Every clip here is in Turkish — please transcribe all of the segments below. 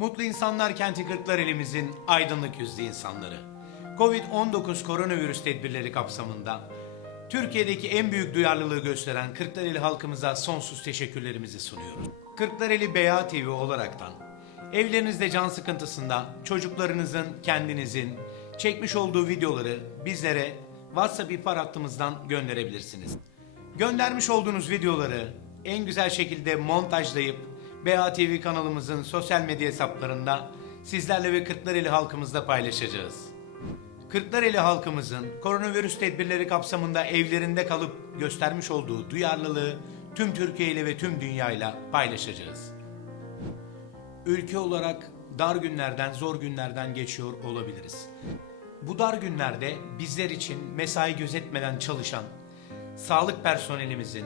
Mutlu İnsanlar Kenti Kırklareli'mizin aydınlık yüzlü insanları. Covid-19 koronavirüs tedbirleri kapsamında Türkiye'deki en büyük duyarlılığı gösteren Kırklareli halkımıza sonsuz teşekkürlerimizi sunuyoruz. Kırklareli Beya TV olaraktan evlerinizde can sıkıntısında çocuklarınızın, kendinizin çekmiş olduğu videoları bizlere WhatsApp ihbar hattımızdan gönderebilirsiniz. Göndermiş olduğunuz videoları en güzel şekilde montajlayıp BA TV kanalımızın sosyal medya hesaplarında sizlerle ve Kırklareli halkımızla paylaşacağız. Kırklareli halkımızın koronavirüs tedbirleri kapsamında evlerinde kalıp göstermiş olduğu duyarlılığı tüm Türkiye ile ve tüm dünyayla paylaşacağız. Ülke olarak dar günlerden, zor günlerden geçiyor olabiliriz. Bu dar günlerde bizler için mesai gözetmeden çalışan sağlık personelimizin,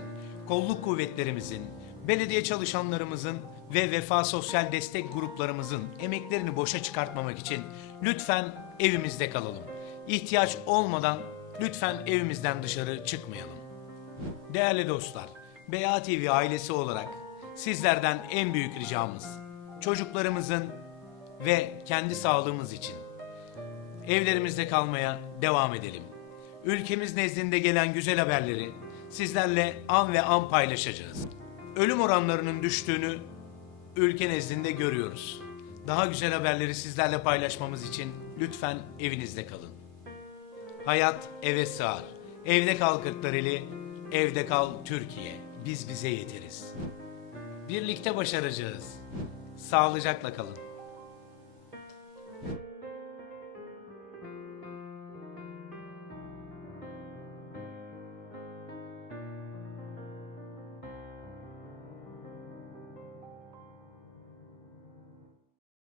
kolluk kuvvetlerimizin, belediye çalışanlarımızın ve vefa sosyal destek gruplarımızın emeklerini boşa çıkartmamak için lütfen evimizde kalalım. İhtiyaç olmadan lütfen evimizden dışarı çıkmayalım. Değerli dostlar, BA TV ailesi olarak sizlerden en büyük ricamız çocuklarımızın ve kendi sağlığımız için evlerimizde kalmaya devam edelim. Ülkemiz nezdinde gelen güzel haberleri sizlerle an ve an paylaşacağız. Ölüm oranlarının düştüğünü ülke nezdinde görüyoruz. Daha güzel haberleri sizlerle paylaşmamız için lütfen evinizde kalın. Hayat eve sığar. Evde kal Kırklareli, evde kal Türkiye. Biz bize yeteriz. Birlikte başaracağız. Sağlıcakla kalın.